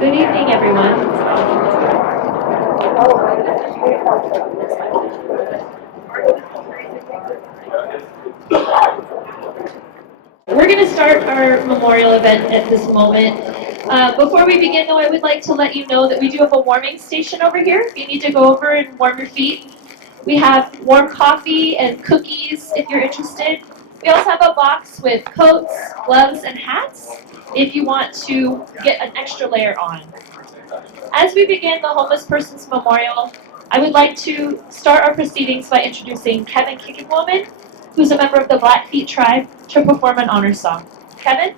Good evening, everyone. We're going to start our memorial event at this moment. Before we begin, though, I would like to let you know that we do have a warming station over here. If you need to go over and warm your feet, we have warm coffee and cookies if you're interested. We also have a box with coats, gloves, and hats if you want to get an extra layer on. As we begin the Homeless Persons Memorial, I would like to start our proceedings by introducing Kevin Kickenwoman, who's a member of the Blackfeet tribe, to perform an honor song. Kevin?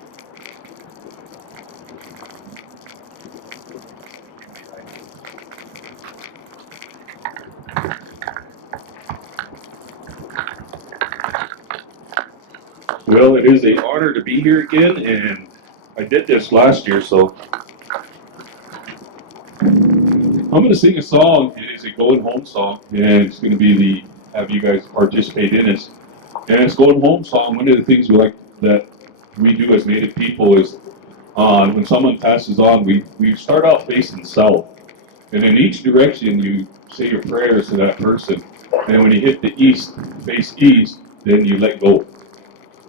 Well, it is an honor to be here again, and I did this last year, so I'm going to sing a song. It is a going home song, and it's going to be have you guys participate in it. And it's going home song. One of the things that we do as Native people is when someone passes on, we start out facing south, and in each direction you say your prayers to that person, and when you hit the east, face east, then you let go,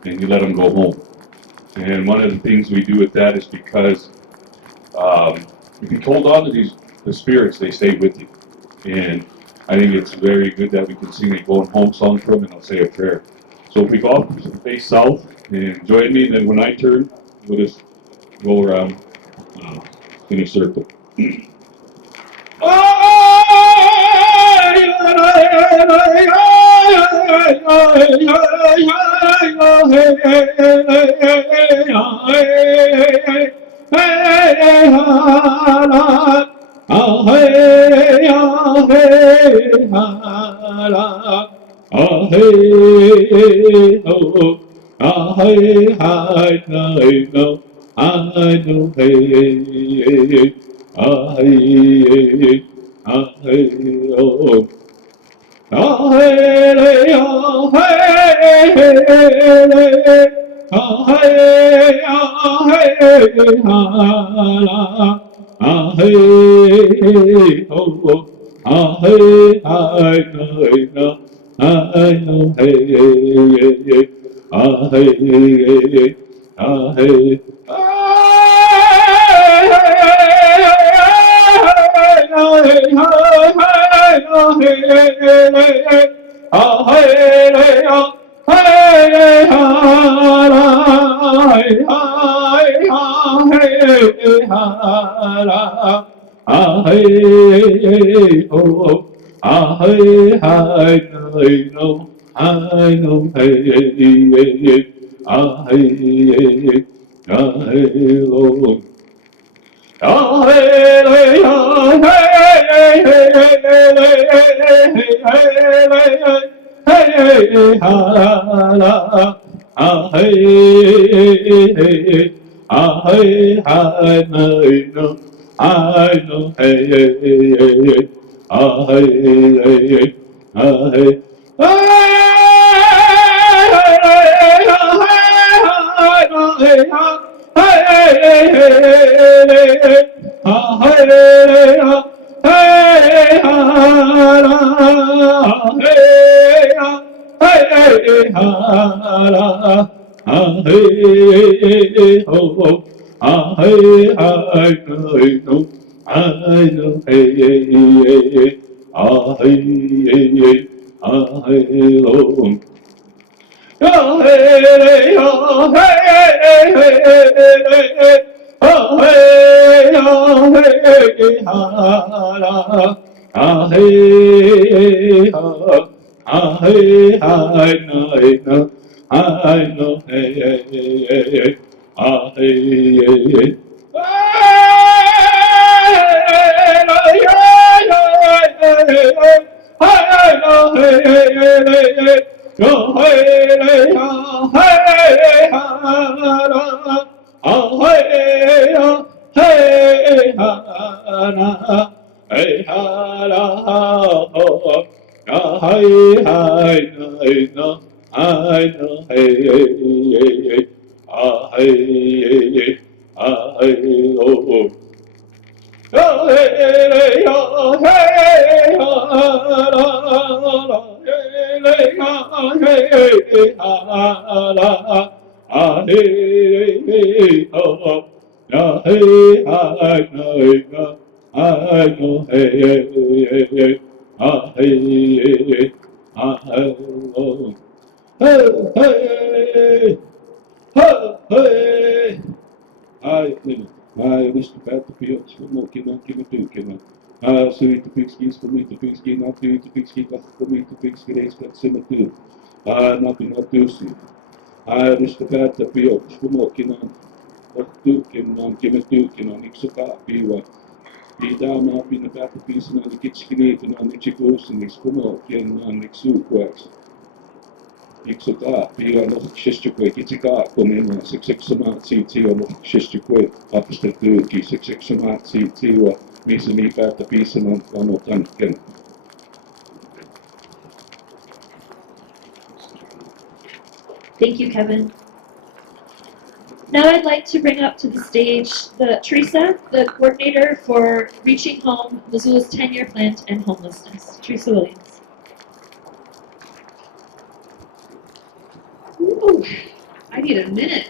and you let them go home. And one of the things we do with that is because if you hold on to the spirits, they stay with you. And I think it's very good that we can sing a going home song for them, and I'll say a prayer. So if we go off face south and join me, then when I turn, we'll just go around in a circle. Ai, ai, Mr. Battlefield, Kima, Sweet Pixkies for me to Pixki, not to Pixki, for me to Pixki, days got Simatu. Nothing not to see. Mr. Battlefield, Kima, Kima, Nixoka, Biwa, Be down up in the Battlefield, and the Kitschkinate, and on the Chicos, and Nixkumo, and Nixu, Quacks. Iksuka, pia no shishtukwe, kitika, komena, siksama, tiwa no shishtukwe, apostatu, ki siksama, tiwa, misami pata pisa no tanken. Thank you, Kevin. Now I'd like to bring up to the stage Teresa, the coordinator for Reaching Home, Missoula's 10-year plan to end homelessness. Teresa Williams. Ooh, I need a minute.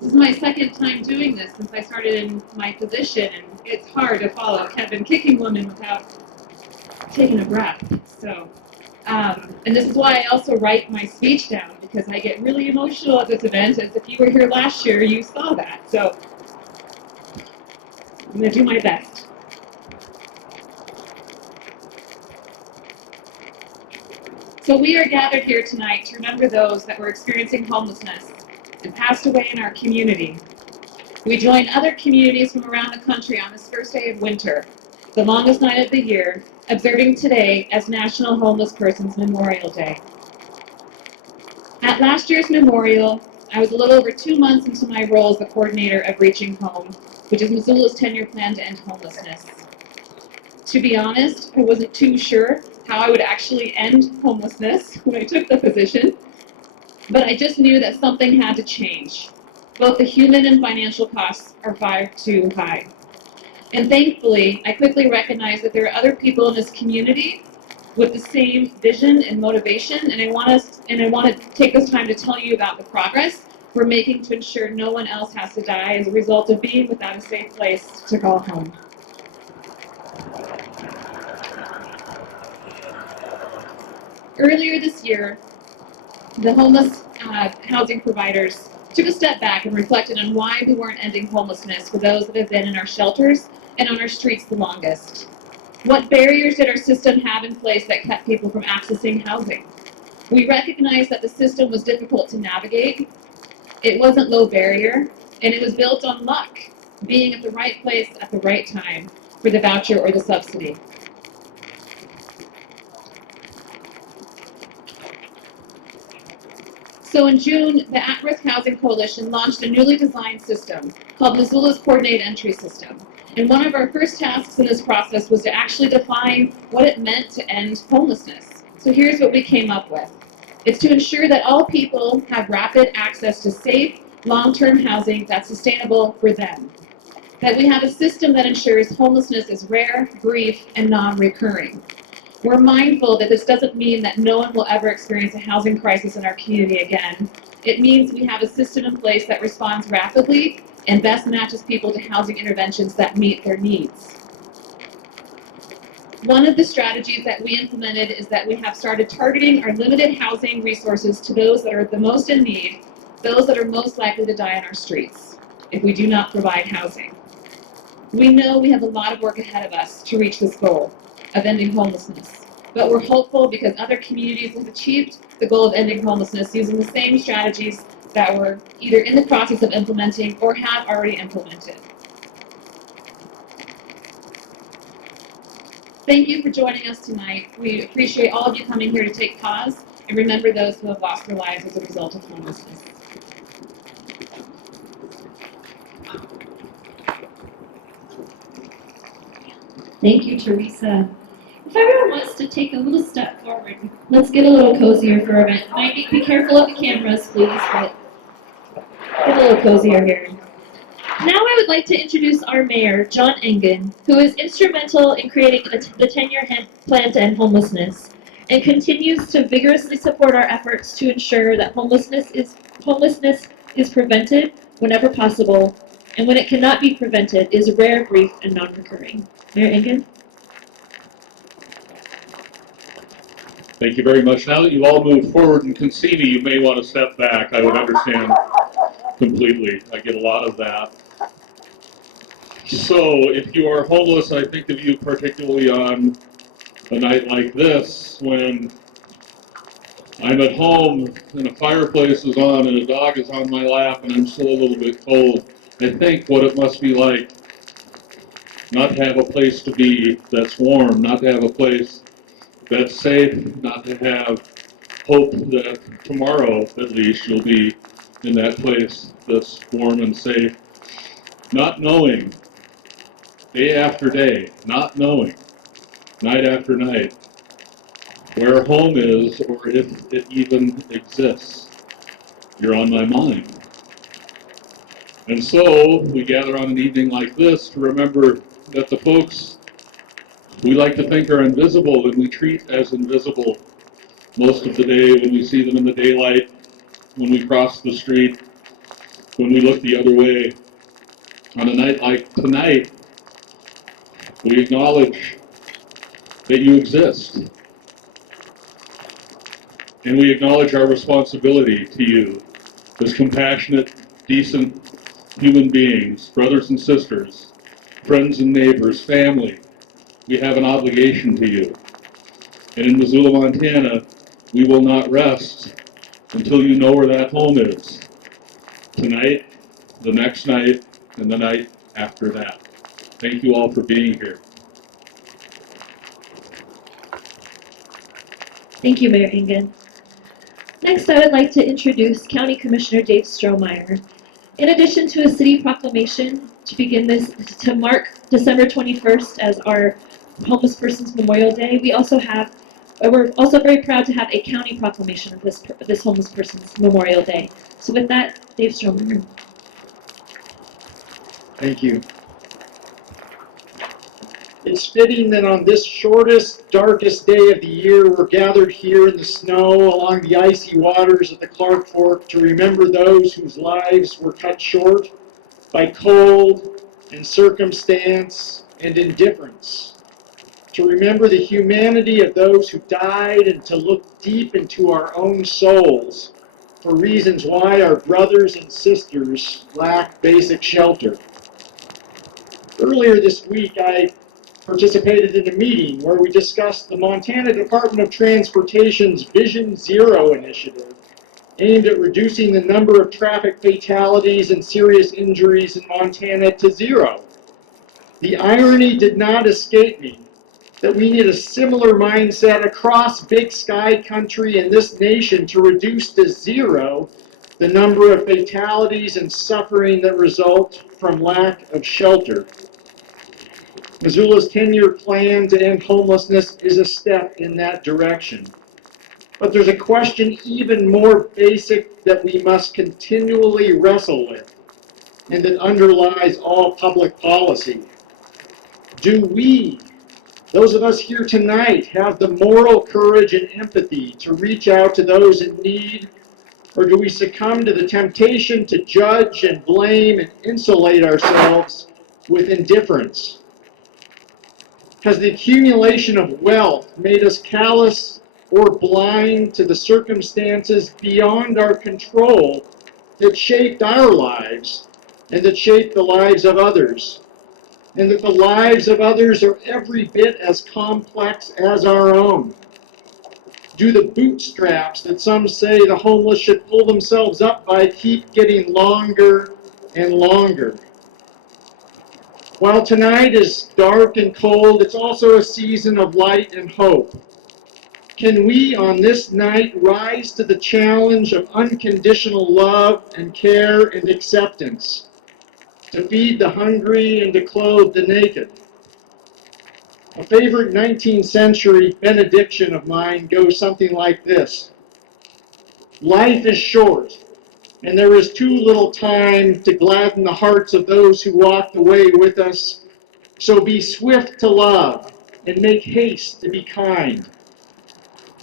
This is my second time doing this since I started in my position, and it's hard to follow Kevin kicking women without taking a breath. So, and this is why I also write my speech down, because I get really emotional at this event. As if you were here last year, you saw that. So, I'm going to do my best. So we are gathered here tonight to remember those that were experiencing homelessness and passed away in our community. We join other communities from around the country on this first day of winter, the longest night of the year, observing today as National Homeless Persons Memorial Day. At last year's memorial, I was a little over 2 months into my role as the coordinator of Reaching Home, which is Missoula's 10-year plan to end homelessness. To be honest, I wasn't too sure how I would actually end homelessness when I took the position, but I just knew that something had to change. Both the human and financial costs are far too high. And thankfully, I quickly recognized that there are other people in this community with the same vision and motivation, and I want to take this time to tell you about the progress we're making to ensure no one else has to die as a result of being without a safe place to call home. Earlier this year, the homeless housing providers took a step back and reflected on why we weren't ending homelessness for those that have been in our shelters and on our streets the longest. What barriers did our system have in place that kept people from accessing housing? We recognized that the system was difficult to navigate. It wasn't low barrier, and it was built on luck, being at the right place at the right time for the voucher or the subsidy. So in June, the At-Risk Housing Coalition launched a newly designed system called Missoula's Coordinated Entry System. And one of our first tasks in this process was to actually define what it meant to end homelessness. So here's what we came up with. It's to ensure that all people have rapid access to safe, long-term housing that's sustainable for them. That we have a system that ensures homelessness is rare, brief, and non-recurring. We're mindful that this doesn't mean that no one will ever experience a housing crisis in our community again. It means we have a system in place that responds rapidly and best matches people to housing interventions that meet their needs. One of the strategies that we implemented is that we have started targeting our limited housing resources to those that are the most in need, those that are most likely to die on our streets if we do not provide housing. We know we have a lot of work ahead of us to reach this goal of ending homelessness. But we're hopeful because other communities have achieved the goal of ending homelessness using the same strategies that we're either in the process of implementing or have already implemented. Thank you for joining us tonight. We appreciate all of you coming here to take pause and remember those who have lost their lives as a result of homelessness. Thank you, Teresa. If everyone wants to take a little step forward, let's get a little cozier for our event. Be careful of the cameras, please, but get a little cozier here. Now I would like to introduce our mayor, John Engen, who is instrumental in creating the 10-year plan to end homelessness and continues to vigorously support our efforts to ensure that homelessness is prevented whenever possible, and when it cannot be prevented, is rare, brief, and non-recurring. Mayor Engen? Thank you very much. Now that you all moved forward and can see me, you may want to step back. I would understand completely. I get a lot of that. So, if you are homeless, I think of you particularly on a night like this when I'm at home and a fireplace is on and a dog is on my lap and I'm still a little bit cold. I think what it must be like not to have a place to be that's warm, not to have a place that's safe, not to have hope that tomorrow at least you'll be in that place that's warm and safe. Not knowing day after day, not knowing night after night where home is or if it even exists. You're on my mind. And so we gather on an evening like this to remember that the folks we like to think are invisible and we treat as invisible most of the day when we see them in the daylight, when we cross the street, when we look the other way. On a night like tonight, we acknowledge that you exist. And we acknowledge our responsibility to you as compassionate, decent human beings, brothers and sisters, friends and neighbors, family. We have an obligation to you. And in Missoula, Montana, we will not rest until you know where that home is. Tonight, the next night, and the night after that. Thank you all for being here. Thank you, Mayor Engen. Next, I would like to introduce County Commissioner Dave Strohmeyer. In addition to a city proclamation to begin this, to mark December 21st as our Homeless Persons Memorial Day, we're also very proud to have a county proclamation of this Homeless Persons Memorial Day. So with that, Dave Strohmeyer. Thank you. It's fitting that on this shortest, darkest day of the year, we're gathered here in the snow along the icy waters of the Clark Fork to remember those whose lives were cut short by cold and circumstance and indifference. To remember the humanity of those who died and to look deep into our own souls for reasons why our brothers and sisters lack basic shelter. Earlier this week, I participated in a meeting where we discussed the Montana Department of Transportation's Vision Zero initiative, aimed at reducing the number of traffic fatalities and serious injuries in Montana to zero. The irony did not escape me that we need a similar mindset across Big Sky country and this nation to reduce to zero the number of fatalities and suffering that result from lack of shelter. Missoula's 10-year plan to end homelessness is a step in that direction. But there's a question even more basic that we must continually wrestle with, and that underlies all public policy. Do we, those of us here tonight, have the moral courage and empathy to reach out to those in need, or do we succumb to the temptation to judge and blame and insulate ourselves with indifference? Has the accumulation of wealth made us callous or blind to the circumstances beyond our control that shaped our lives and that shaped the lives of others? And that the lives of others are every bit as complex as our own? Do the bootstraps that some say the homeless should pull themselves up by keep getting longer and longer? While tonight is dark and cold, it's also a season of light and hope. Can we on this night rise to the challenge of unconditional love and care and acceptance, to feed the hungry and to clothe the naked? A favorite 19th century benediction of mine goes something like this: life is short, and there is too little time to gladden the hearts of those who walked away with us. So be swift to love and make haste to be kind.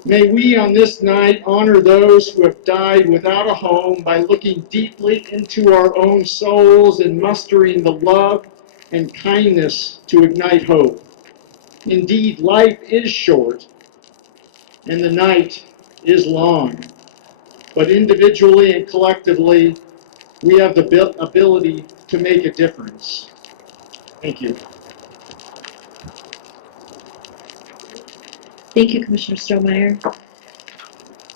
May we on this night honor those who have died without a home by looking deeply into our own souls and mustering the love and kindness to ignite hope. Indeed, life is short and the night is long, but individually and collectively, we have the ability to make a difference. Thank you. Thank you, Commissioner Strohmeyer.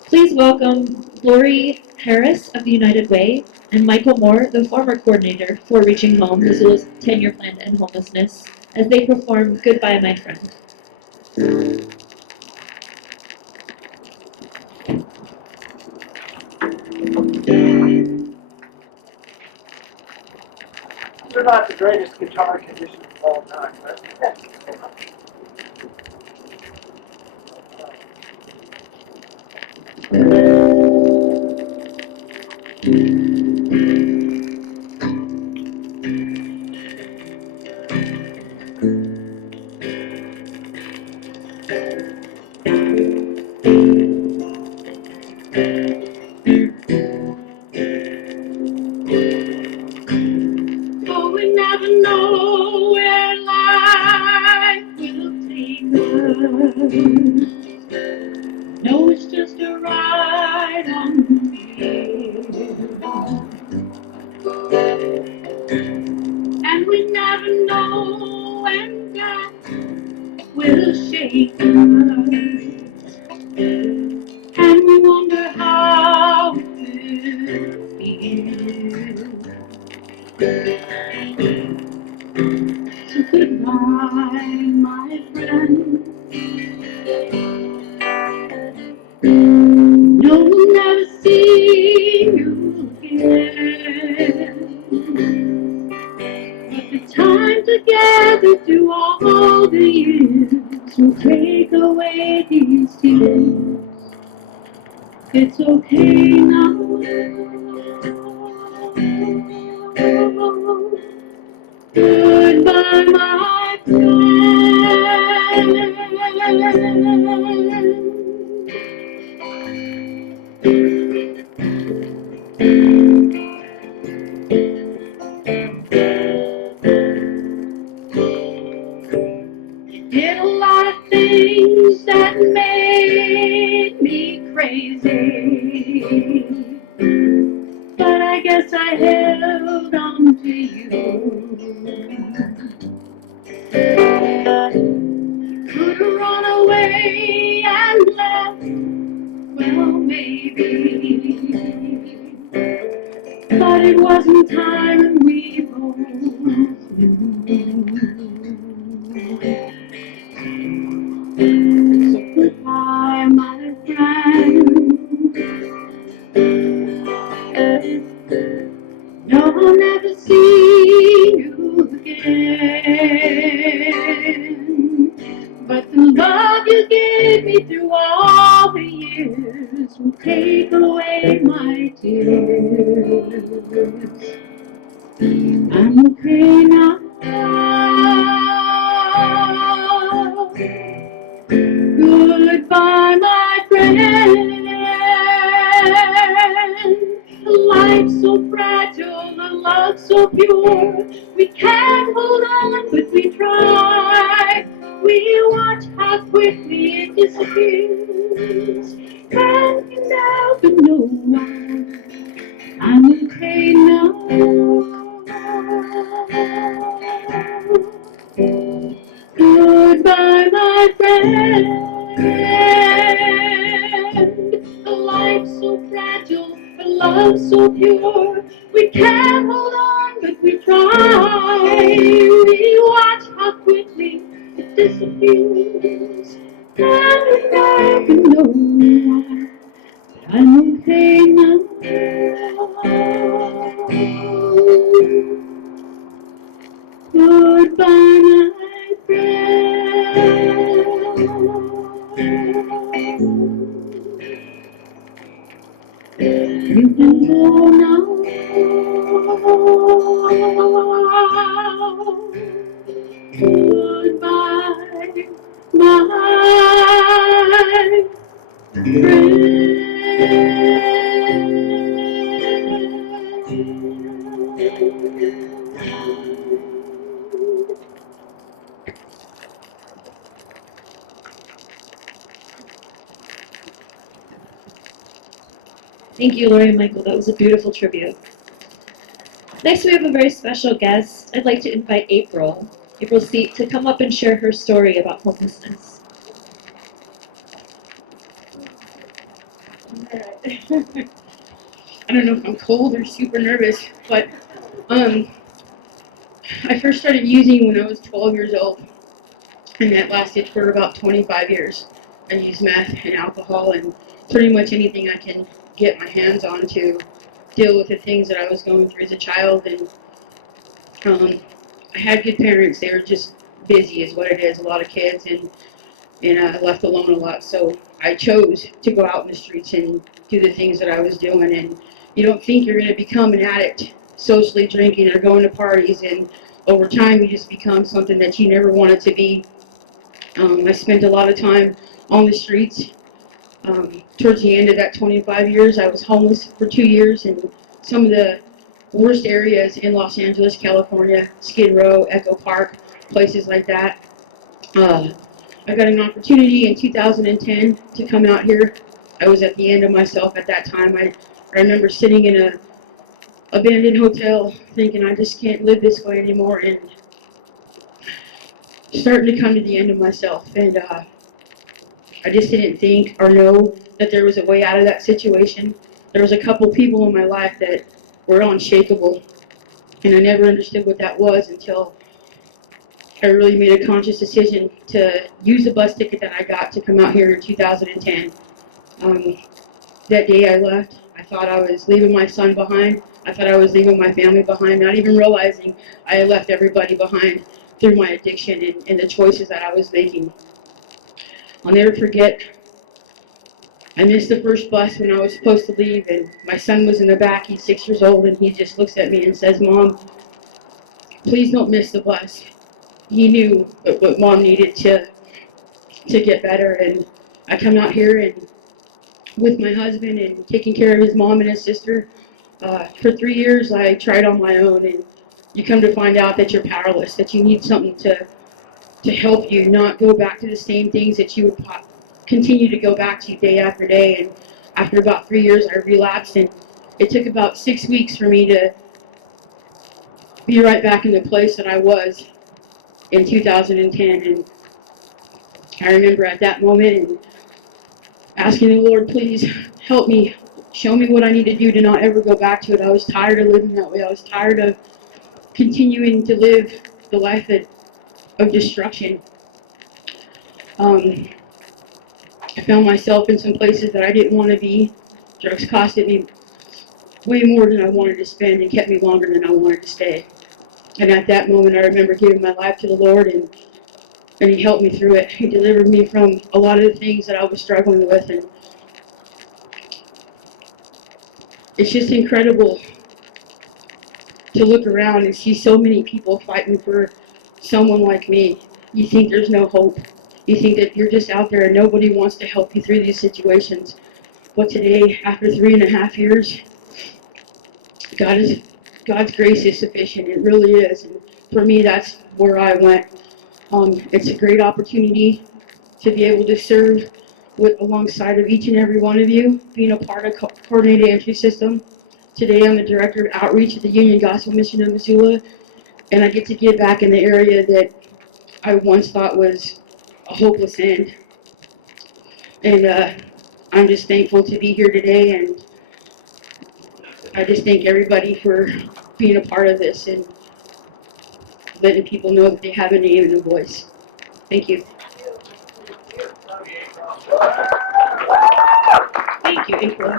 Please welcome Lori Harris of the United Way and Michael Moore, the former coordinator for Reaching Home, Missoula's 10-year plan to end homelessness, as they perform Goodbye, My Friend. They're not the greatest guitar conditions of all time, but Oh, we never know where life will take us. No, it's just a ride on the wheel. And we never know when God will shake us. And we wonder how it will feel. So goodbye, my friend. No, we'll never see you again. But the time together through all the years will take away these tears. It's okay now. Goodbye, my friend. Did a lot of things that made me crazy, but I guess I held on to you. Could have run away and left, well, maybe, but it wasn't time and we both knew. So goodbye, my friend. No, I'll never see you again. But the love you gave me through all the years will take away my tears. I'm okay now. Goodbye, my friend. Life's so fragile, the love's so pure. We can't hold on, but we try. We watch how quickly it disappears. And we never know why. I'm okay now. Goodbye, my friend. A life so fragile, a love so pure. We can't hold on, but we try. We watch how quickly it disappears. And we never know why. I'm okay now. Goodbye, my friend. You can go now. Goodbye, my friend. Thank you, Lori and Michael. That was a beautiful tribute. Next, we have a very special guest. I'd like to invite April Seat, to come up and share her story about homelessness. I don't know if I'm cold or super nervous, but I first started using when I was 12 years old, and that lasted for about 25 years. I used meth and alcohol and pretty much anything I can get my hands on to deal with the things that I was going through as a child. And I had good parents. They were just busy, is what it is. A lot of kids, and left alone a lot. So I chose to go out in the streets and do the things that I was doing. And you don't think you're going to become an addict socially drinking or going to parties, and over time you just become something that you never wanted to be. I spent a lot of time on the streets. Towards the end of that 25 years, I was homeless for 2 years in some of the worst areas in Los Angeles, California, Skid Row, Echo Park, places like that. I got an opportunity in 2010 to come out here. I was at the end of myself at that time. I remember sitting in a abandoned hotel thinking I just can't live this way anymore, and starting to come to the end of myself. And I just didn't think or know that there was a way out of that situation. There was a couple people in my life that were unshakable, and I never understood what that was until I really made a conscious decision to use the bus ticket that I got to come out here in 2010. That day I left, I thought I was leaving my son behind. I thought I was leaving my family behind, not even realizing I had left everybody behind through my addiction and the choices that I was making. I'll never forget, I missed the first bus when I was supposed to leave, and my son was in the back. He's 6 years old, and he just looks at me and says, "Mom, please don't miss the bus." He knew what Mom needed to get better, and I come out here and with my husband and taking care of his mom and his sister. For 3 years, I tried on my own, and you come to find out that you're powerless, that you need something to help you not go back to the same things that you would continue to go back to day after day. And after about 3 years, I relapsed, and it took about 6 weeks for me to be right back in the place that I was in 2010. And I remember at that moment and asking the Lord, please help me, show me what I need to do to not ever go back to it. I was tired of living that way. I was tired of continuing to live the life of destruction. I found myself in some places that I didn't want to be. Drugs costed me way more than I wanted to spend and kept me longer than I wanted to stay. And at that moment, I remember giving my life to the Lord, and He helped me through it. He delivered me from a lot of the things that I was struggling with. And it's just incredible to look around and see so many people fighting for someone like me. You think there's no hope. You think that you're just out there and nobody wants to help you through these situations. But today, after 3.5 years, God's grace is sufficient. It really is. And for me, that's where I went. It's a great opportunity to be able to serve alongside of each and every one of you, being a part of Coordinated Entry System. Today, I'm the Director of Outreach at the Union Gospel Mission of Missoula, and I get to get back in the area that I once thought was a hopeless end. And I'm just thankful to be here today, and I just thank everybody for being a part of this and letting people know that they have a name and a voice. Thank you. Thank you, April.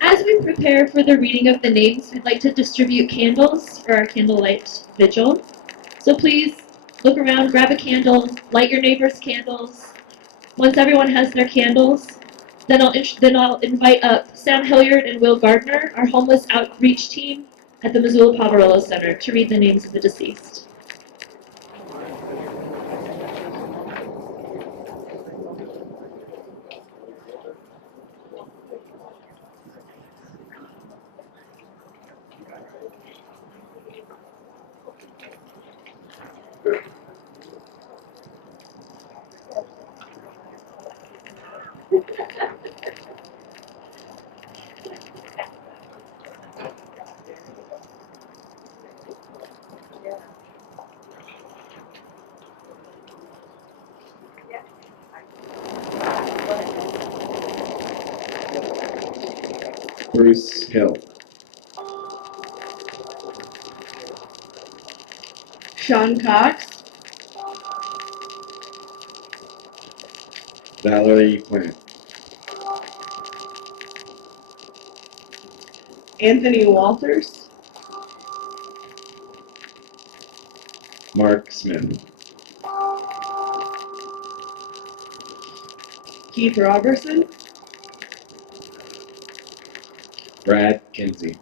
As we prepare for the reading of the names, we'd like to distribute candles for our candlelight vigil. So please look around, grab a candle, light your neighbor's candles. Once everyone has their candles, then I'll invite up Sam Hilliard and Will Gardner, our homeless outreach team, at the Missoula Poverello Center to read the names of the deceased. Bruce Hill, Sean Cox, Valerie Plant, Anthony Walters, Mark Smith, Keith Robertson, Brad Kinsey,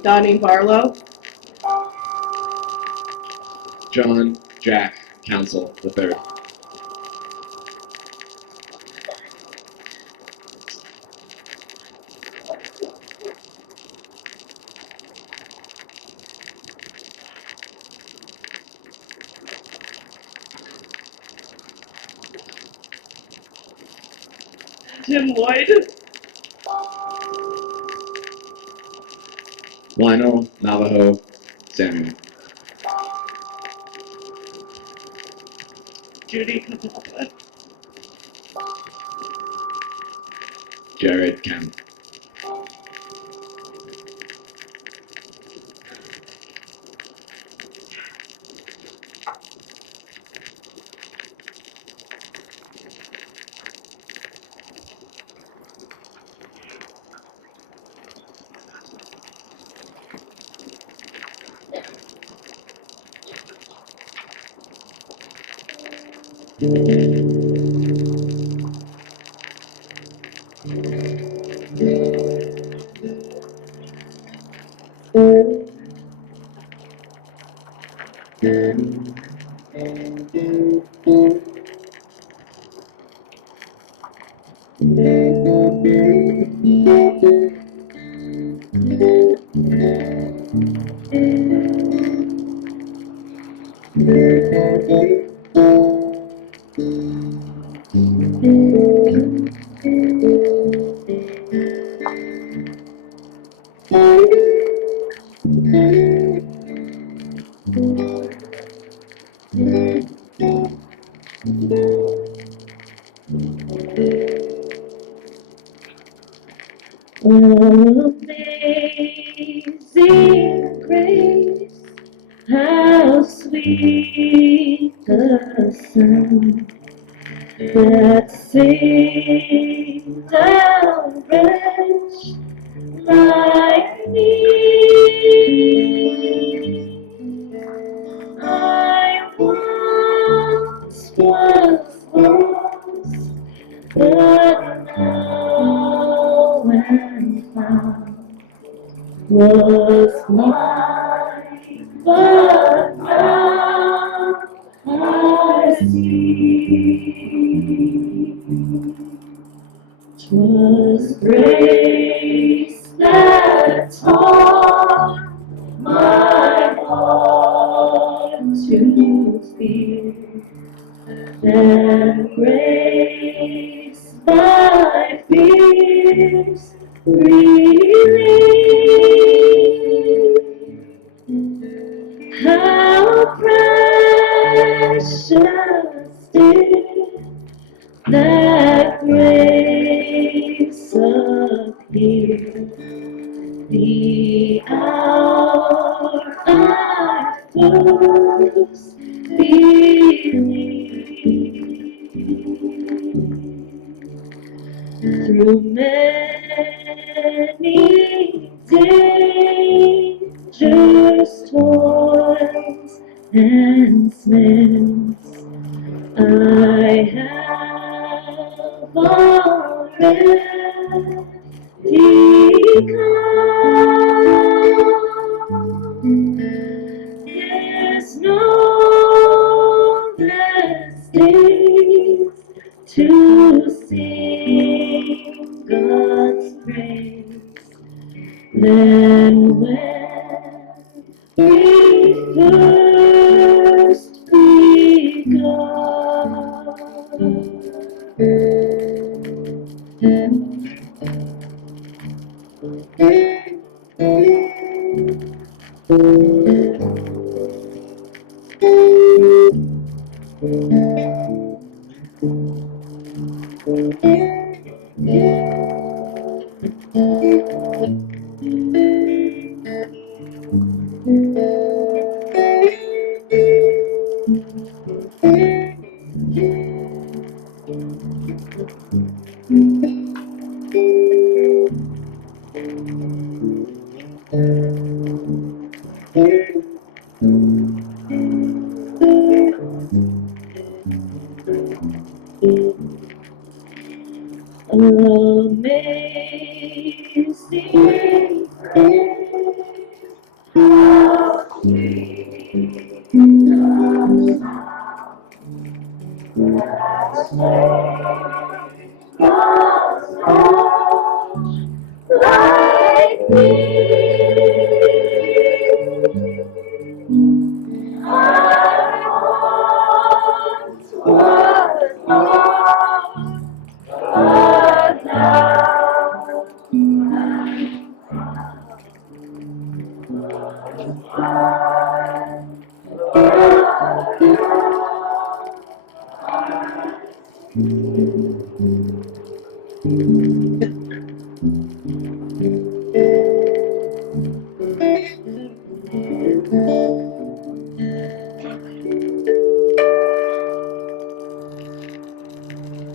Donnie Barlow, John Jack Council III, Tim Lloyd, Lionel Navajo Samuel, Judy Catalpa, Jared Kemp, Amazing grace, how sweet the sound that saved a wretch like me. I once was lost, but now am found. Was blind, but now I see. 'Twas grace that taught my heart to fear, and grace my fears relieved. How precious did that grace appear, the hour I first believed. Through many dangers, toils, and snares, I have already Then when we first amazing like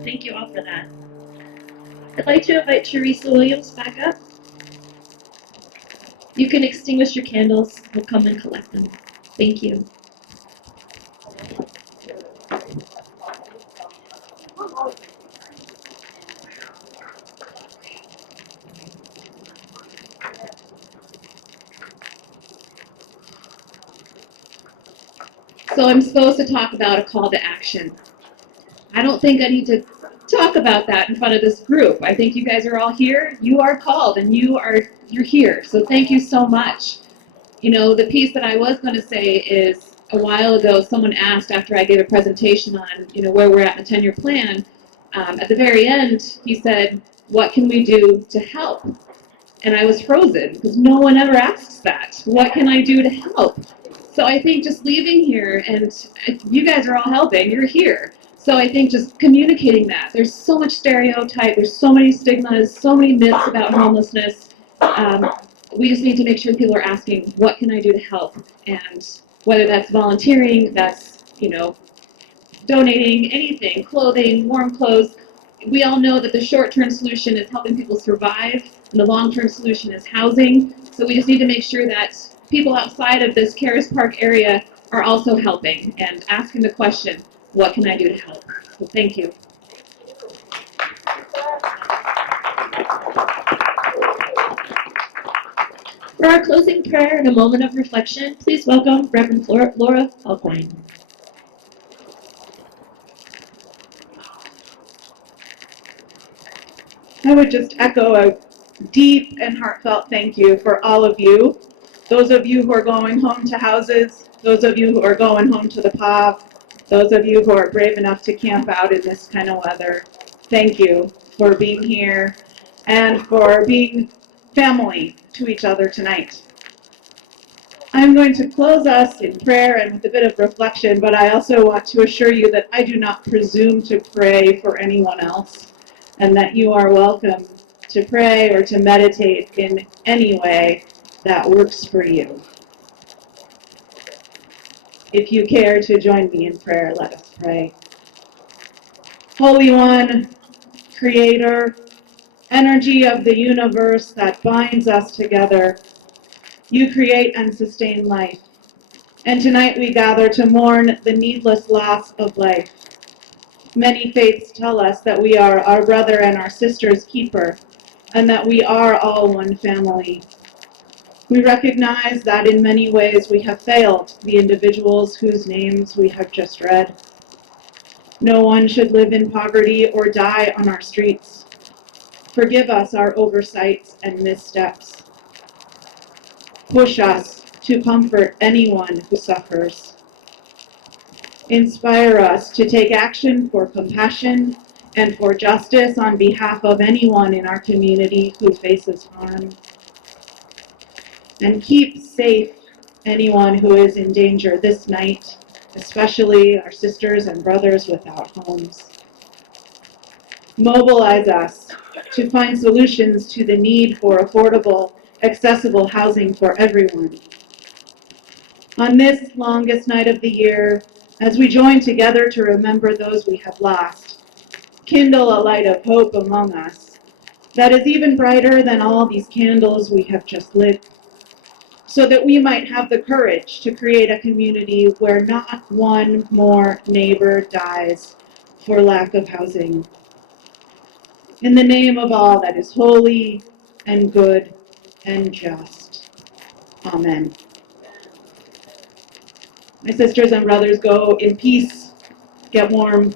Thank you all for that. I'd like to invite Teresa Williams back up. You can extinguish your candles. We'll come and collect them. Thank you. So I'm supposed to talk about a call to action. I don't think I need to talk about that in front of this group. I think you guys are all here. You are called and you're here. So thank you so much. You know, the piece that I was going to say is a while ago, someone asked after I gave a presentation on, where we're at in the 10-year plan. At the very end, he said, what can we do to help? And I was frozen because no one ever asks that. What can I do to help? So I think just leaving here, and you guys are all helping, you're here. So I think just communicating that. There's so much stereotype, there's so many stigmas, so many myths about homelessness. We just need to make sure people are asking, what can I do to help? And whether that's volunteering, that's, donating, anything, clothing, warm clothes. We all know that the short-term solution is helping people survive, and the long-term solution is housing. So we just need to make sure that people outside of this Caras Park area are also helping and asking the question, what can I do to help? So thank you. For our closing prayer and a moment of reflection, please welcome Reverend Laura Alcoin. I would just echo a deep and heartfelt thank you for all of you. Those of you who are going home to houses, those of you who are going home to the POP, those of you who are brave enough to camp out in this kind of weather. Thank you for being here and for being family to each other tonight. I'm going to close us in prayer and with a bit of reflection, but I also want to assure you that I do not presume to pray for anyone else, and that you are welcome to pray or to meditate in any way that works for you. If you care to join me in prayer, let us pray. Holy One, Creator, energy of the universe that binds us together, you create and sustain life. And tonight we gather to mourn the needless loss of life. Many faiths tell us that we are our brother and our sister's keeper, and that we are all one family. We recognize that in many ways we have failed the individuals whose names we have just read. No one should live in poverty or die on our streets. Forgive us our oversights and missteps. Push us to comfort anyone who suffers. Inspire us to take action for compassion and for justice on behalf of anyone in our community who faces harm. And keep safe anyone who is in danger this night, especially our sisters and brothers without homes. Mobilize us to find solutions to the need for affordable, accessible housing for everyone. On this longest night of the year, as we join together to remember those we have lost, kindle a light of hope among us that is even brighter than all these candles we have just lit, so that we might have the courage to create a community where not one more neighbor dies for lack of housing. In the name of all that is holy and good and just. Amen. My sisters and brothers, go in peace, get warm,